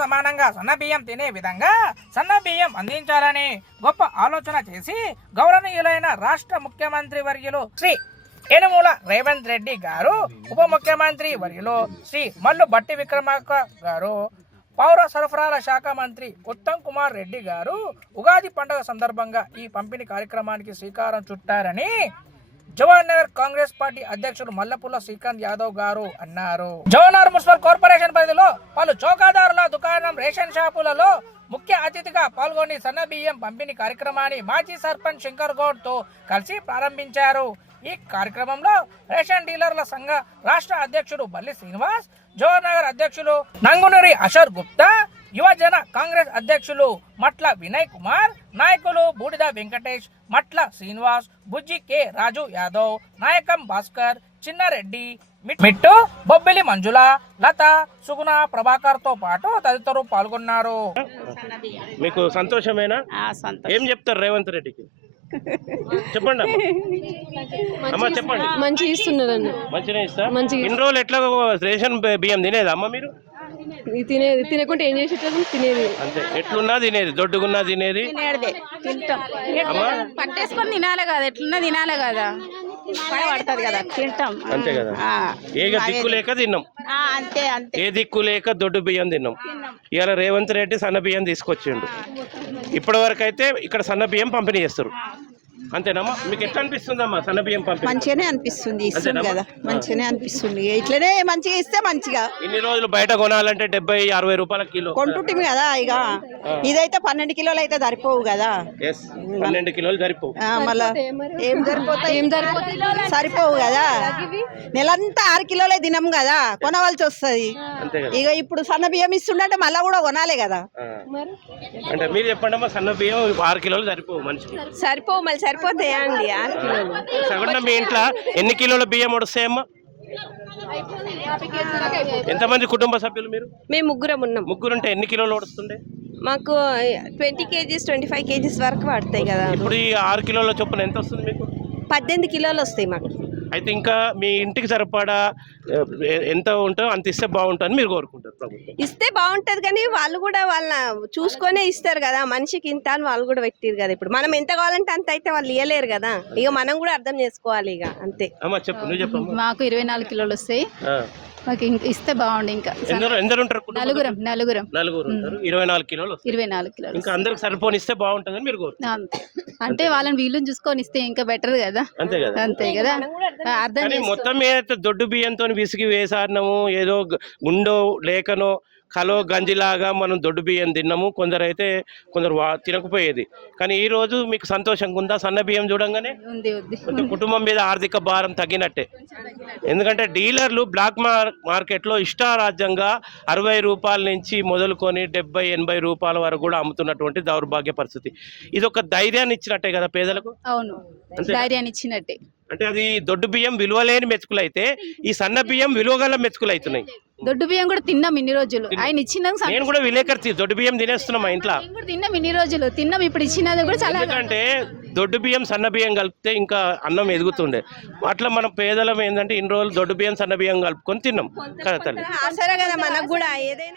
సమానంగా సన్నబియ్యం తినే విధంగా సన్నబియ్యం అందించాలని గొప్ప ఆలోచన చేసి గౌరవనీయులైన రాష్ట్ర ముఖ్యమంత్రి వర్యులు శ్రీ యనుమల రేవంత్ రెడ్డి గారు, ఉప ముఖ్యమంత్రి వర్యులు శ్రీ మల్లు భట్టి విక్రమార్క గారు, పౌర సరఫరాల శాఖ మంత్రి ఉత్తమ్ కుమార్ రెడ్డి గారు ఉగాది పండుగ సందర్భంగా ఈ పంపిణీ కార్యక్రమానికి శ్రీకారం చుట్టారని జవహర్నగర్ కాంగ్రెస్ పార్టీ అధ్యక్షుడు మల్లపుల్ల శ్రీకాంత్ యాదవ్ గారు అన్నారు. జవహర్నగర్ మున్సిపల్ కార్పొరేషన్ పరిధిలో పలు చౌకాదారుల దుకాణం, రేషన్ షాపులలో ముఖ్య అతిథిగా పాల్గొని సన్నబియ్యం పంపిణీ కార్యక్రమాన్ని మాజీ సర్పంచ్ శంకర్ గౌడ్ తో కలిసి ప్రారంభించారు. ఈ కార్యక్రమంలో రేషన్ డీలర్ల సంఘ రాష్ట్ర అధ్యక్షుడు బల్లి శ్రీనివాస్, జవహర్నగర్ అధ్యక్షులు నంగునూరి అషర్ గుప్తా, యువజన కాంగ్రెస్ అధ్యక్షులు మట్ల వినయ్ కుమార్, నాయకులు బూడిద వెంకటేష్, మట్ల శ్రీనివాస్, బుజ్జి కె రాజు యాదవ్, నాయకం భాస్కర్, చిన్నారెడ్డి, మిట్టు, బొబ్బిలి మంజుల, లత, సుగుణ, ప్రభాకర్ తో పాటు తదితరులు పాల్గొన్నారు. మీకు సంతోషమేనా? ఏం చెప్తారు రేవంత్ రెడ్డికి? చెప్పండి అమ్మా, చెప్పండి. మంచిగా ఇస్తున్నారన్న. మంచిగా ఇస్తా. ఇన్ని రోజులు ఎట్లా రేషన్ బియ్యం తినేది అమ్మ మీరు? తినేది, తినకుంటే ఏం చేసేది? తినేది అంతే. ఎట్లున్నా తినేది, దొడ్డుగున్నా తినేది. పట్టేసుకొని తినాలి కదా, ఎట్లున్నా తినాలి కదా, పడుతుంది కదా, తింటాం అంతే కదా. ఏ దిక్కు లేక తిన్నాం, అంతే అంతే. ఏ దిక్కు లేక దొడ్డు బియ్యం తిన్నాం. ఇవాళ రేవంత్ రెడ్డి సన్న బియ్యం తీసుకొచ్చిండు. ఇప్పటి వరకు అయితే ఇక్కడ సన్న బియ్యం పంపిణీ చేస్తారు. అంతేనమ్మా? మీకు ఎట్లా అనిపిస్తుందమ్మా సన్న బియ్యం పంపిణీ? మంచిగానే అనిపిస్తుంది, ఇస్తుంది కదా, మంచిగానే అనిపిస్తుంది. ఇట్లనే మంచిగా ఇస్తే మంచిగా. ఇన్ని రోజులు బయట కొనాలంటే 70-60 రూపాయల కిలో కొంటుంటిమి కదా. ఇక ఇదైతే 12 కిలోలు అయితే సరిపోవు కదా. 12 కిలోలు సరిపోవు. మళ్ళా ఏం సరిపోతాయి? సరిపోవు కదా. నెలంతా 6 కిలోలే తినం కదా, కొనవలసి వస్తుంది. ఇక ఇప్పుడు సన్న బియ్యం ఇస్తుండే మళ్ళా కూడా కొనాలి కదా. అంటే మీరు చెప్పండి అమ్మా, సన్న బియ్యం 6 కిలోలు సరిపోవు మనిషికి? సరిపోవు. మళ్ళీ సరిపోతాయా అండి 6 కిలోలు? సగం మీ ఇంట్లో ఎన్ని కిలోల బియ్యం వస్తాయమ్మా? ఎంతమంది కుటుంబ సభ్యులు మీరు? మేము ముగ్గురం ఉన్నాం. ముగ్గురుంటే ఎన్ని కిలోలు వస్తుండే? మాకు 20 kgs 25 kgs వరకు పడతాయి కదా. ఇప్పుడు ఈ 6 కిలోల చొప్పున ఎంత వస్తుంది మీకు? 18 కిలోలు వస్తాయి మాకు. అయితే ఇంకా మీ ఇంటికి సరిపడా ఎంత ఉంటుందో అంత ఇస్తే బాగుంటుందని మీరు కోరుకుంటారు? ప్రభుత్వం ఇస్తే బాగుంటది, కానీ వాళ్ళు కూడా వాళ్ళ చూసుకొనే ఇస్తారు కదా. మనిషికి ఇంత అని వాళ్ళు కూడా పెట్టారు కదా. ఇప్పుడు మనం ఎంత కావాలంటే అంత అయితే వాళ్ళు ఇవ్వలేరు కదా. ఇక మనం కూడా అర్థం చేసుకోవాలి ఇక, అంతే. అమ్మా చెప్పు, నువ్వు చెప్పమ్మా. మాకు 24 కిలోలు వస్తాయి. మాకు ఇస్తే బాగుండు. ఇంకా ఎందరు ఉంటారు? నలుగురం ఉంటారు. 24 కిలోలు. 24 కిలోలు ఇంకా అందరికి సరిపోని ఇస్తే బాగుంటుందని మీరు కోరుకుంటారు? అంటే వాళ్ళని వీళ్ళని చూసుకొని ఇస్తే ఇంకా బెటర్ కదా. అంతే కదా, అంతే కదా. అర్థం మొత్తం మీద దొడ్డు బియ్యంతో విసిగి వేసారినము, ఏదో గుండో లేకనో కలో గంజిలాగా మనం దొడ్డు బియ్యం తిన్నాము. కొందరు తినకపోయేది. కానీ ఈ రోజు మీకు సంతోషంగా ఉందా? సన్న బియ్యం చూడంగానే కొంచెం కుటుంబం మీద ఆర్థిక భారం తగ్గినట్టే. ఎందుకంటే డీలర్లు బ్లాక్ మార్కెట్లో ఇష్టారాజ్యంగా 60 రూపాయల నుంచి మొదలుకొని 70-80 రూపాయల వరకు కూడా అమ్ముతున్నటువంటి దౌర్భాగ్య పరిస్థితి. ఇది ఒక ధైర్యాన్ని ఇచ్చినట్టే కదా పేదలకు? అవును, ధైర్యాన్ని ఇచ్చినట్టే. అంటే అది దొడ్డు బియ్యం విలువలేని మెతుకులు అయితే, ఈ సన్న బియ్యం విలువగల మెతుకులు అవుతున్నాయి. దొడ్డు బియ్యం కూడా తిన్నాం ఇన్ని రోజులు. ఆయన ఇచ్చినందుకు నేను కూడా విలేకరి దొడ్డు బియ్యం తినేస్తున్నాం మా ఇంట్లో. తిన్నాం ఇన్ని రోజులు, తిన్నాం. ఇప్పుడు ఇచ్చినది కూడా చాలా. ఎందుకంటే దొడ్డు బియ్యం సన్న బియ్యం కలిపితే ఇంకా అన్నం ఎదుగుతుండే. అట్లా మనం పేదలం ఏంటంటే ఇన్ని రోజులు దొడ్డు బియ్యం సన్న బియ్యం కలుపుకొని తిన్నాం కదా తల్లి. ఆసరా కదా మనకు కూడా ఏదైనా.